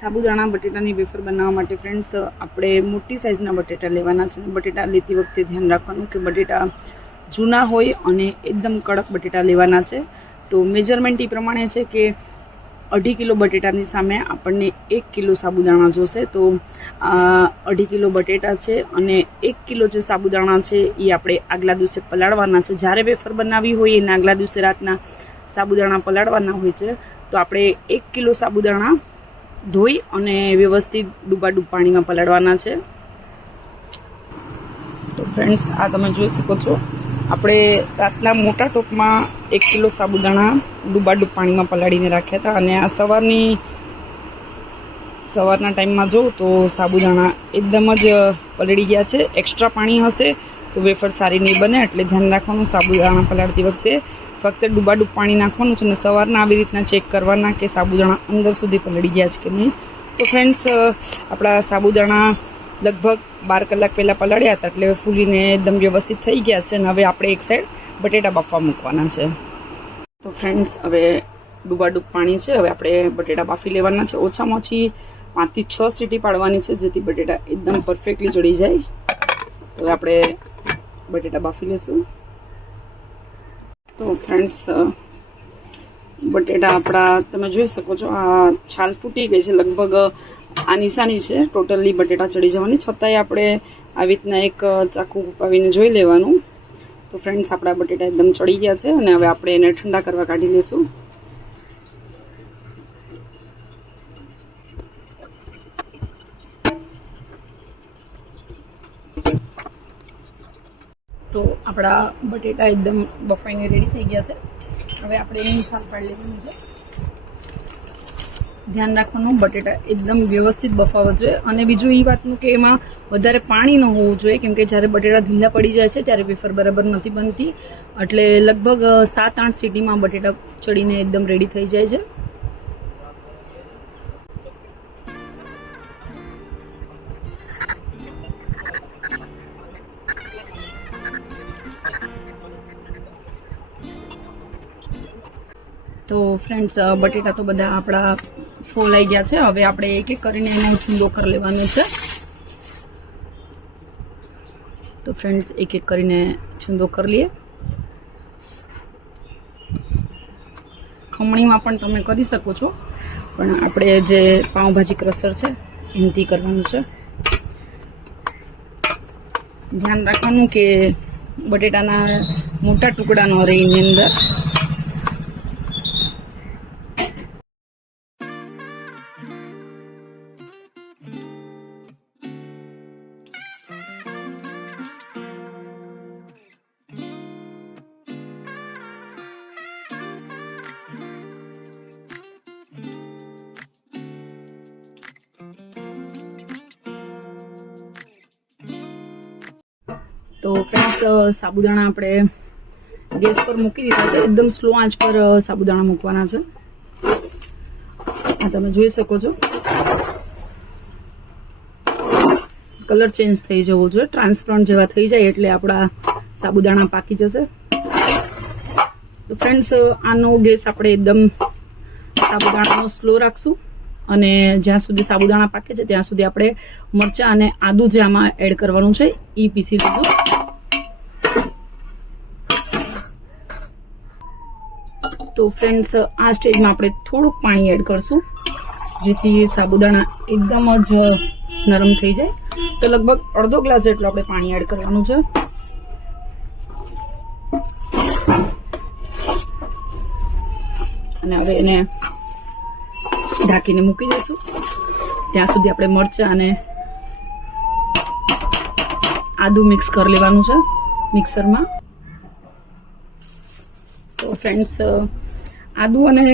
સાબુદાણા બટેટાની wafer બનાવવા માટે friends આપણે મોટી સાઇઝના બટેટા લેવાના છે. બટેટા લેતી વખતે ધ્યાન રાખવાનું કે બટેટા જૂના હોય અને એકદમ કડક બટેટા લેવાના છે. તો મેજરમેન્ટ એ પ્રમાણે છે કે 2.5 કિલો બટેટાની સામે આપણને 1 કિલો સાબુદાણા જોશે. તો 2.5 કિલો બટેટા છે અને 1 કિલો જે સાબુદાણા છે એ આપણે આગલા દિવસે પલાળવાના છે. જ્યારે વેફર બનાવવી હોય એના આગલા દિવસે રાતના સાબુદાણા પલાળવાના હોય છે. તો આપણે 1 કિલો સાબુદાણા ધોઈ અને વ્યવસ્થિત ડૂબાડૂબ પાણીમાં પલાળવાના છે. તો ફ્રેન્ડ્સ આ તમે જોઈ શકો છો, આપણે રાતના મોટા ટોપમાં 1 કિલો સાબુદાણા ડૂબાડૂબ પાણીમાં પલાળીને રાખ્યા હતા અને આ સવારના ટાઈમમાં જોઉં તો સાબુદાણા એકદમ જ પલળી ગયા છે. એક્સ્ટ્રા પાણી હશે તો વેફર સારી નહીં બને, એટલે ધ્યાન રાખવાનું સાબુદાણા પલાળતી વખતે ફક્ત ડૂબાડૂબ પાણી નાખવાનું છે અને સવારના આવી રીતના ચેક કરવાના કે સાબુદાણા અંદર સુધી પલળી ગયા છે કે નહીં. તો ફ્રેન્ડ્સ આપણા સાબુદાણા લગભગ 12 કલાક પહેલાં પલાળ્યા હતા એટલે ફૂલીને એકદમ વ્યવસ્થિત થઈ ગયા છે અને હવે આપણે એક સાઈડ બટેટા બાફવા મૂકવાના છે. તો ફ્રેન્ડ્સ હવે ડૂબાડૂબ પાણી છે, હવે આપણે બટેટા બાફી લેવાના છે. ઓછામાં ઓછી 5 થી 6 સીટી પાડવાની છે જેથી બટેટા એકદમ પરફેક્ટલી ચડી જાય. તો હવે આપણે બટેટા બાફી લેશું. તો ફ્રેન્ડ્સ બટેટા આપણા તમે જોઈ શકો છો આ છાલ ફૂટી ગઈ છે. લગભગ આ નિશાની છે ટોટલી બટેટા ચડી જવાની, છતાંય આપણે આવી રીતના એક ચાકુ ઉપાવીને જોઈ લેવાનું. તો ફ્રેન્ડ્સ આપણા બટેટા એકદમ ચડી ગયા છે અને હવે આપણે એને ઠંડા કરવા કાઢી લઈશું. તો આપણા બટેટા એકદમ બફાઈને રેડી થઈ ગયા છે. હવે આપણે એની છાલ પાડી લેવાનું છે. ધ્યાન રાખવાનું બટેટા એકદમ વ્યવસ્થિત બફાવવા જોઈએ. અને બીજું એ વાતનું કે એમાં વધારે પાણી ન હોવું જોઈએ, કેમ કે જ્યારે બટેટા ઢીલા પડી જાય છે ત્યારે વેફર બરાબર નથી બનતી. એટલે લગભગ 7-8 સીટીમાં બટેટા ચડીને એકદમ રેડી થઈ જાય છે. તો ફ્રેન્ડ્સ બટેટા તો બધા આપણા ફોલાઈ ગયા છે. હવે આપણે એક એક કરીને એને છૂંદો કરી લેવાનો છે. તો ફ્રેન્ડ્સ એક એક કરીને છૂંદો કરી લઈએ. ખમણીમાં પણ તમે કરી શકો છો, પણ આપણે જે પાઉંભાજી ક્રશર છે એનાથી કરવાનું છે. ધ્યાન રાખવાનું કે બટેટાના મોટા ટુકડા ન રહે એની અંદર. તો ફ્રેન્ડ્સ સાબુદાણા આપણે ગેસ પર મૂકી દીધા છે. એકદમ સ્લો આંચ પર સાબુદાણા મૂકવાના છે. આ તમે જોઈ શકો છો કલર ચેન્જ થઈ જવો જોઈએ, ટ્રાન્સપરન્ટ જેવા થઈ જાય એટલે આપણા સાબુદાણા પાકી જશે. તો ફ્રેન્ડ્સ આનો ગેસ આપણે એકદમ સાબુદાણાનો સ્લો રાખશું અને જ્યાં સુધી સાબુદાણા પાકે છે ત્યાં સુધી આપણે મરચાં અને આદુ જે આમાં એડ કરવાનું છે એ પીસી લીધું. તો ફ્રેન્ડ્સ આ સ્ટેજમાં આપણે થોડુંક પાણી એડ કરશું જેથી સાબુદાણા એકદમ જ નરમ થઈ જાય. તો લગભગ અડધો ગ્લાસ જેટલું આપણે પાણી એડ કરવાનું છે. અને હવે એને ઢાંકીને મૂકી દઈશું. ત્યાં સુધી આપણે મરચાં અને આદુ મિક્સ કરી લેવાનું છે મિક્સરમાં. તો ફ્રેન્ડ્સ આદુ અને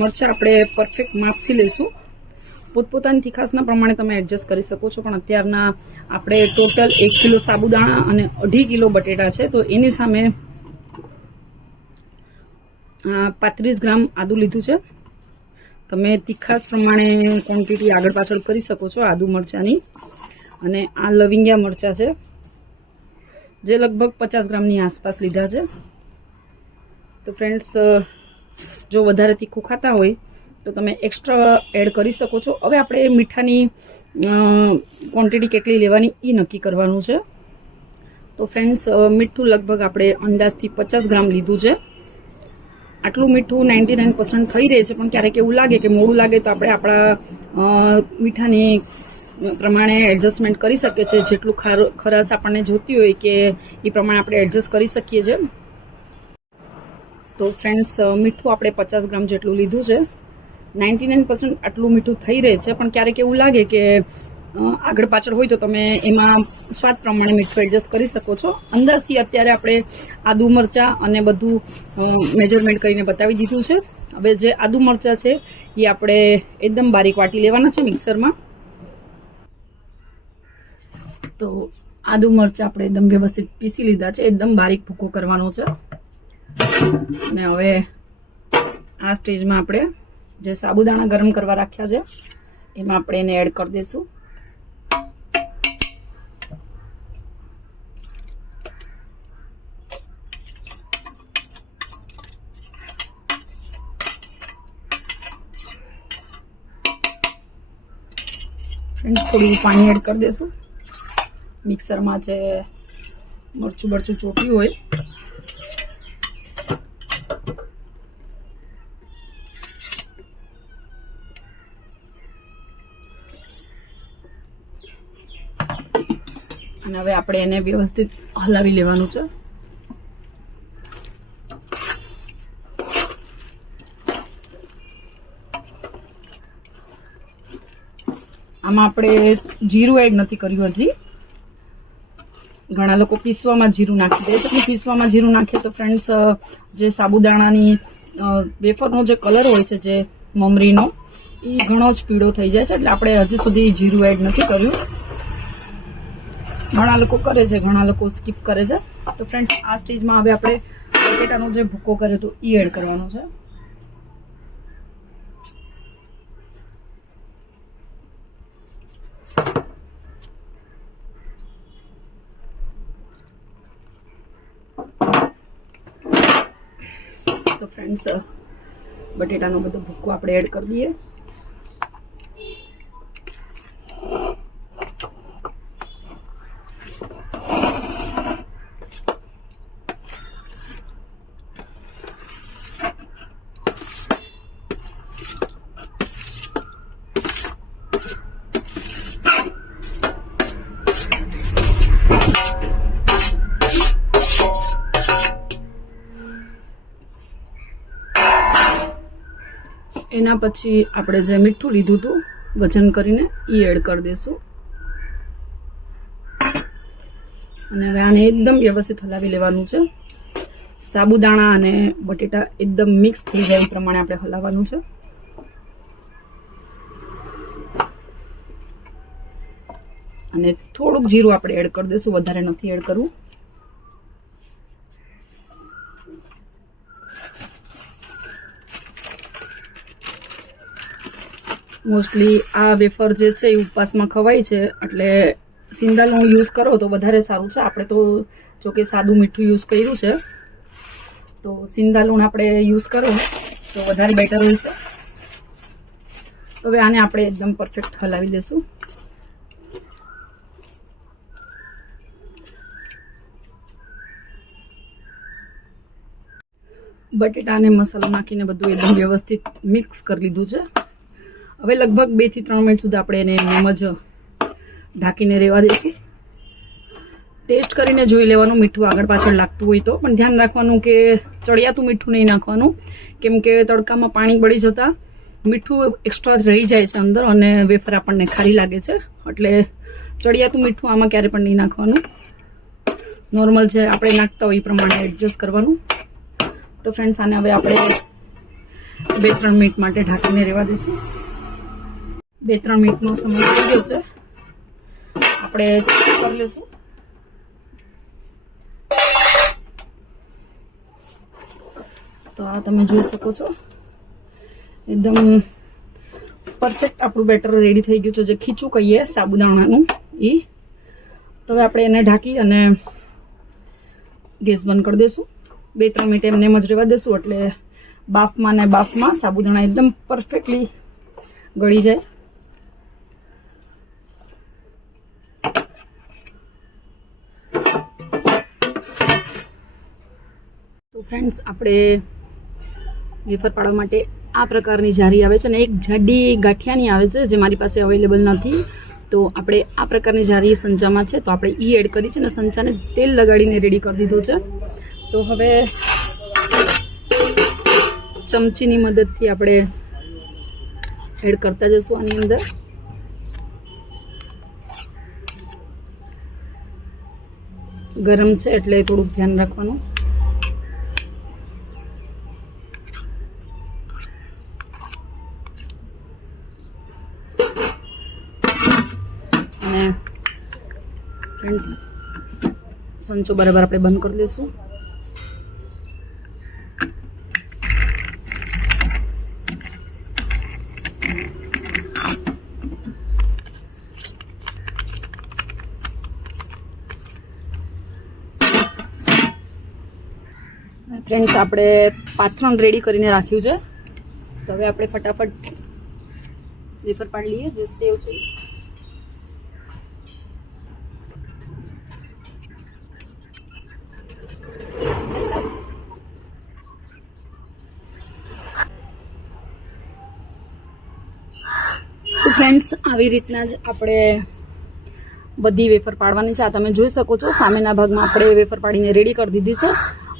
મરચાં આપણે પરફેક્ટ માપથી લઈશું. પોતપોતાની તીખાસના પ્રમાણે તમે એડજસ્ટ કરી શકો છો, પણ અત્યારના આપણે ટોટલ 1 કિલો સાબુદાણા અને 2.5 કિલો બટેટા છે. તો એની સામે 35 ગ્રામ આદુ લીધું છે. તમે તીખાસ પ્રમાણે ક્વોન્ટિટી આગળ પાછળ કરી શકો છો આદુ મરચાંની. અને આ લવિંગિયા મરચાં છે જે લગભગ 50 ગ્રામની આસપાસ લીધા છે. તો ફ્રેન્ડ્સ જો વધારે તીખું ખાતા હોય તો તમે એક્સ્ટ્રા એડ કરી શકો છો. હવે આપણે મીઠાની ક્વોન્ટિટી કેટલી લેવાની એ નક્કી કરવાનું છે. તો ફ્રેન્ડ્સ, મીઠું લગભગ આપણે અંદાજથી 50 ગ્રામ લીધું છે. આટલું મીઠું 99% થઈ રહે છે, પણ ક્યારેક એવું લાગે કે મોડું લાગે તો આપણે આપણા મીઠાની પ્રમાણે એડજસ્ટમેન્ટ કરી શકીએ છીએ. જેટલું ખરાશ આપણને જોતી હોય કે એ પ્રમાણે આપણે એડજસ્ટ કરી શકીએ છીએ. તો ફ્રેન્ડ્સ, મીઠું આપણે 50 ગ્રામ જેટલું લીધું છે. 99% આટલું મીઠું થઈ રહે છે, પણ ક્યારેક એવું લાગે કે આગળ પાછળ હોય તો તમે એમાં સ્વાદ પ્રમાણે મીઠું એડજસ્ટ કરી શકો છો. અંદાજથી અત્યારે આપણે આદુ મરચાં અને બધું મેજરમેન્ટ કરીને બતાવી દીધું છે. હવે જે આદુ મરચાં છે એ આપણે એકદમ બારીક વાટી લેવાના છે મિક્સરમાં. તો આદુ મરચાં આપણે એકદમ વ્યવસ્થિત પીસી લીધા છે. એકદમ બારીક ભૂકો કરવાનો છે. અને હવે આ સ્ટેજમાં આપણે જે સાબુદાણા ગરમ કરવા રાખ્યા છે એમાં આપણે એને એડ કરી દઈશું. ફ્રેન્ડ્સ, થોડું પાણી એડ કરી દઈશું. મિક્સરમાં જે મરચું બરચું ચોટ્યું હોય અને હવે આપણે એને વ્યવસ્થિત હલાવી લેવાનું છે. આમાં આપણે જીરું એડ નથી કર્યું હજી. ઘણા લોકો પીસવામાં જીરું નાખી દે છે. પીસવામાં જીરું નાખીએ તો ફ્રેન્ડ્સ, જે સાબુદાણાની વેફરનો જે કલર હોય છે, જે મમરીનો, એ ઘણો જ પીળો થઈ જાય છે. એટલે આપણે હજી સુધી જીરું એડ નથી કર્યું. ઘણા લોકો કરે છે, ઘણા લોકો સ્કીપ કરે છે. તો ફ્રેન્ડ્સ, આ સ્ટેજમાં હવે આપણે બટેટાનો જે ભૂકો કર્યો તો એ એડ કરવાનો છે. તો ફ્રેન્ડ્સ, બટેટાનો બધો ભૂકો આપણે એડ કરી દઈએ. એના પછી આપણે જે મીઠું લીધું હતું વજન કરીને એ એડ કરી દઈશું. અને હવે આને એકદમ વ્યવસ્થિત હલાવી લેવાનું છે. સાબુદાણા અને બટેટા એકદમ મિક્સ થઈ જાય એ પ્રમાણે આપણે હલાવવાનું છે. અને થોડુંક જીરું આપણે એડ કરી દઈશું, વધારે નથી એડ કરવું. મોસ્ટલી આ વેફર જે છે એ ઉપવાસમાં ખવાય છે, એટલે સિંધાલુણ યુઝ કરો તો વધારે સારું છે. આપણે તો જો કે સાદું મીઠું યુઝ કર્યું છે, તો સિંધાલુણ આપણે યુઝ કરો તો વધારે બેટર હોય છે. તો હવે આને આપણે એકદમ પરફેક્ટ હલાવી દઈશું. બટેટા અને મસાલો નાખીને બધું એકદમ વ્યવસ્થિત મિક્સ કરી લીધું છે. હવે લગભગ 2 થી 3 મિનિટ સુધી આપણે એને એમ જ ઢાંકીને રહેવા દઈશું. ટેસ્ટ કરીને જોઈ લેવાનું મીઠું આગળ પાછળ લાગતું હોય તો, પણ ધ્યાન રાખવાનું કે ચડિયાતું મીઠું નહીં નાખવાનું, કેમ કે તડકામાં પાણી બળી જતાં મીઠું એક્સ્ટ્રા રહી જાય છે અંદર અને વેફર આપણને ખારી લાગે છે. એટલે ચડિયાતું મીઠું આમાં ક્યારે પણ નહીં નાખવાનું. નોર્મલ જે આપણે નાખતા હોય એ પ્રમાણે એડજસ્ટ કરવાનું. તો ફ્રેન્ડ્સ, આને હવે આપણે 2-3 મિનિટ માટે ઢાંકીને રહેવા દઈશું. 2-3 મિનિટનો સમય થઈ ગયો છે. આપણે ચેક કરી લઈશું. તો આ તમે જોઈ શકો છો, એકદમ પરફેક્ટ આપણું બેટર રેડી થઈ ગયું છે. જે ખીચું કહીએ સાબુદાણાનું એ. તો હવે આપણે એને ઢાંકી અને ગેસ બંધ કરી દઈશું. 2-3 મિનિટ એમને એમ જ રહેવા દઈશું, એટલે બાફમાં ને બાફમાં સાબુદાણા એકદમ પરફેક્ટલી ગળી જાય. તો ફ્રેન્ડ્સ, આપણે વેફર પાડવા માટે આ પ્રકારની જારી આવે છે અને એક જાડી ગાંઠિયાની આવે છે જે મારી પાસે અવેલેબલ નથી. તો આપણે આ પ્રકારની જારી સંચામાં છે તો આપણે ઈ એડ કરી છે અને સંચાને તેલ લગાડીને રેડી કરી દીધો છે. તો હવે ચમચીની મદદથી આપણે એડ કરતા જઈશું આની અંદર. ગરમ છે એટલે થોડુંક ધ્યાન રાખવાનું. અને ફ્રેન્ડ્સ, સંચો બરાબર આપણે બંધ કરી દઈશું. ફ્રેન્ડ્સ, આપણે પાથરણ રેડી કરીને રાખ્યું છે. તો હવે આપણે ફટાફટ વેફર પાડી લઈએ. જે સેવ છે તો ફ્રેન્ડ્સ, આવી રીતના જ આપણે બધી વેફર પાડવાની છે. આ તમે જોઈ શકો છો સામેના ભાગમાં આપણે વેફર પાડીને રેડી કરી દીધી છે.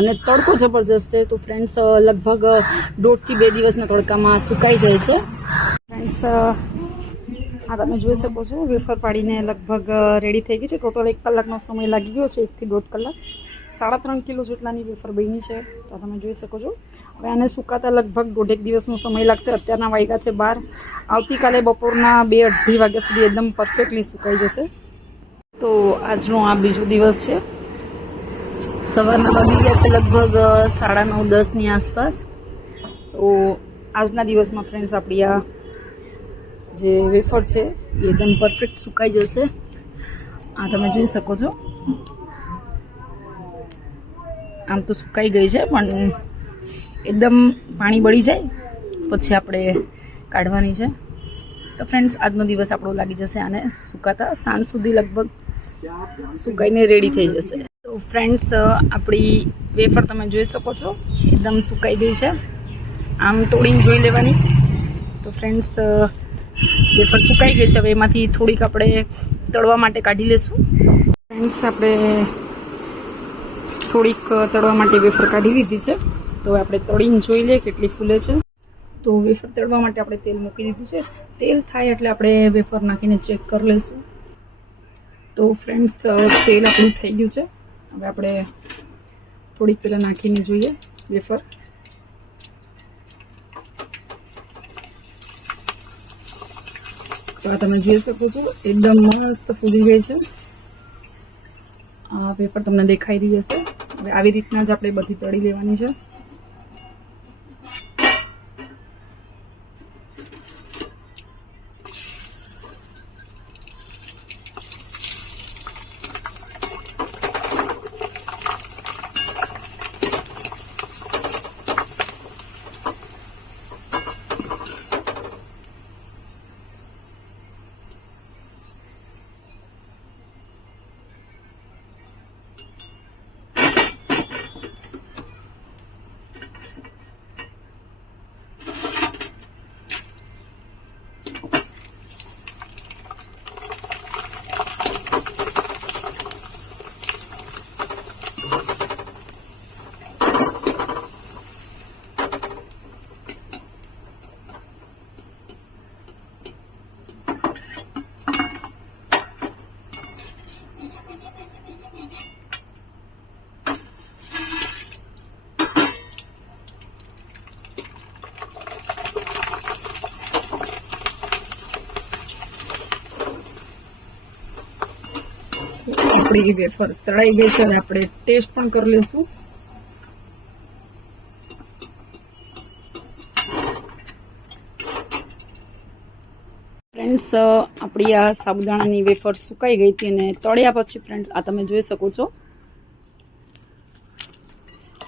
અને તડકો જબરજસ્ત છે તો ફ્રેન્ડ્સ લગભગ 1.5 થી 2 દિવસના તડકામાં સુકાઈ જાય છે. ફ્રેન્ડ્સ, આ તમે જોઈ શકો છો વેફર પાડીને લગભગ રેડી થઈ ગઈ છે. ટોટલ 1 કલાકનો સમય લાગી ગયો છે, 1 થી 1.5 કલાક. 3.5 કિલો જેટલાની વેફર બની છે. તો તમે જોઈ શકો છો. હવે આને સુકાતા લગભગ 1.5 દિવસનો સમય લાગશે. અત્યારના વાગ્યા છે 12. આવતીકાલે બપોરના 2-2:30 વાગ્યા સુધી એકદમ પરફેક્ટલી સુકાઈ જશે. તો આજનો આ બીજો દિવસ છે. સવારના વાગી ગયા છે લગભગ 9:30-10ની આસપાસ. તો આજના દિવસમાં ફ્રેન્ડ્સ આપણી આ જે વેફર છે એ એકદમ પરફેક્ટ સુકાઈ જશે. આ તમે જોઈ શકો છો. આમ તો સુકાઈ ગઈ છે પણ એકદમ પાણી બળી જાય પછી આપણે કાઢવાની છે. તો ફ્રેન્ડ્સ, આજનો દિવસ આપણો લાગી જશે આને સુકાતા. સાંજ સુધી લગભગ સુકાઈને રેડી થઈ જશે. તો ફ્રેન્ડ્સ, આપણી વેફર તમે જોઈ શકો છો એકદમ સુકાઈ ગઈ છે. આમ તોડીને જોઈ લેવાની. તો ફ્રેન્ડ્સ, વેફર સુકાઈ ગઈ છે. હવે એમાંથી થોડીક આપણે તળવા માટે કાઢી લઈશું. ફ્રેન્ડ્સ, આપણે થોડીક તળવા માટે વેફર કાઢી લીધી છે. તો આપણે તળીને જોઈ લઈએ કેટલી ફૂલે છે. તો વેફર તળવા માટે આપણે તેલ મૂકી દીધું છે. તેલ થાય એટલે આપણે વેફર નાખીને ચેક કરી લઈશું. તો ફ્રેન્ડ્સ, તેલ આપણું થઈ ગયું છે. હવે આપણે થોડીક પહેલાં નાખીને જોઈએ વેફર. તો તમે જોઈ શકો છો એકદમ મસ્ત ફૂલી ગઈ છે. આ વેફર તમને દેખાઈ રહી હશે. હવે આવી રીતના જ આપણે બધી તળી લેવાની છે. આપણી વેફર તળાઈ ગઈ છે. આપણે ટેસ્ટ પણ કરી લઈશું. ફ્રેન્ડ્સ, આપણી આ સાબુદાણાની વેફર સુકાઈ ગઈ હતી અને તળ્યા પછી ફ્રેન્ડ્સ આ તમે જોઈ શકો છો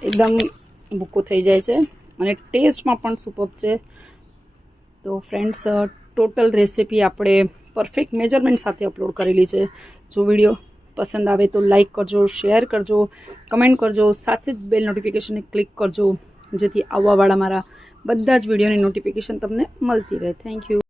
એકદમ ભૂકો થઈ જાય છે. અને ટેસ્ટમાં પણ સુપર્બ છે. તો ફ્રેન્ડ્સ, ટોટલ રેસીપી આપણે પરફેક્ટ મેજરમેન્ટ સાથે અપલોડ કરેલી છે. જો વિડીયો પસંદ આવે તો લાઇક કરજો, શેર કરજો, કમેન્ટ કરજો, સાથે જ બેલ નોટિફિકેશનને ક્લિક કરજો, જેથી આવવાવાળા મારા બધા જ વિડીયોની નોટિફિકેશન તમને મળતી રહે. Thank you.